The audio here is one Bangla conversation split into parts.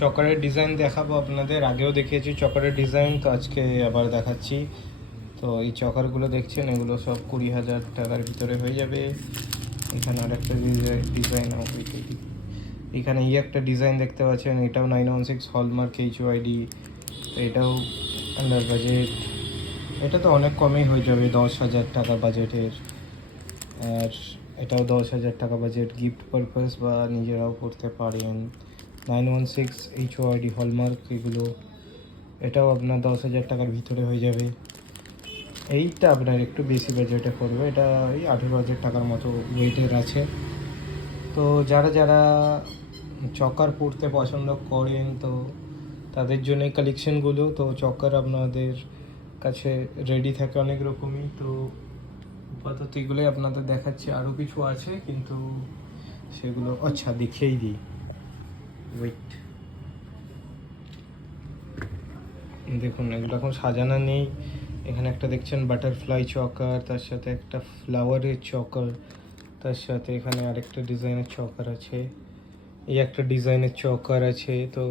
চকারের ডিজাইন দেখাবো আপনাদের, আগেও দেখিয়েছি চকারের ডিজাইন, তো আজকে আবার দেখাচ্ছি। তো এই চকারগুলো দেখছেন, এগুলো সব 20,000 টাকার ভিতরে হয়ে যাবে। এখানে আর একটা ডিজাইন এখানে একটা ডিজাইন দেখতে পাচ্ছেন, এটাও 916 হলমার্ক HYD। তো এটাও আন্ডার বাজেট। এটা তো অনেক কমই হয়ে যাবে, 10,000 টাকা বাজেটের। আর এটাও 10,000 টাকা বাজেট, গিফট পারপাস বা নিজেরাও করতে পারেন। 916 HYD হলমার্ক এগুলো, এটাও আপনার 10,000 টাকার ভিতরে হয়ে যাবে। এইটা আপনার একটু বেশি বাজেটে পড়বে, এটা ওই 18,000 টাকার মতো ওয়েটের আছে। তো যারা যারা চকার পড়তে পছন্দ করেন, তো তাদের জন্য এই কালেকশানগুলো। তো চকার আপনাদের কাছে রেডি থাকে অনেক রকমই, তো আপাতত এগুলোই আপনাদের দেখাচ্ছি। আরও কিছু আছে কিন্তু সেগুলো আচ্ছা দেখিয়েই দিই, ওয়েট। দেখুন এগুলো এখন সাজানো নেই। এখানে একটা দেখছেন বাটারফ্লাই চকার, তার সাথে একটা ফ্লাওয়ারের চকার, তার সাথে এখানে আরেকটা ডিজাইনের চকার আছে, এই একটা ডিজাইনের চকার আছে। তো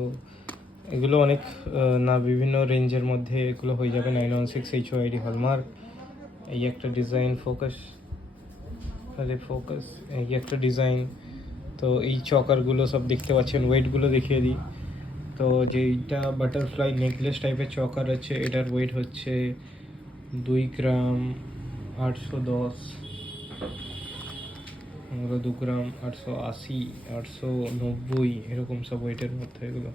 এগুলো অনেক না বিভিন্ন রেঞ্জের মধ্যে এগুলো হয়ে যাবে। 916 HYD হলমার্ক, এই একটা ডিজাইন ফোকাস, এই একটা ডিজাইন। তো এই চকারগুলো সব দেখতে পাচ্ছেন, ওয়েটগুলো দেখিয়ে দিই। তো যেইটা বাটারফ্লাই নেকলেস টাইপের চকার আছে, এটার ওয়েট হচ্ছে 2 গ্রাম 810, 2 গ্রাম 880, 890 এরকম সব ওয়েটের মধ্যে এগুলো।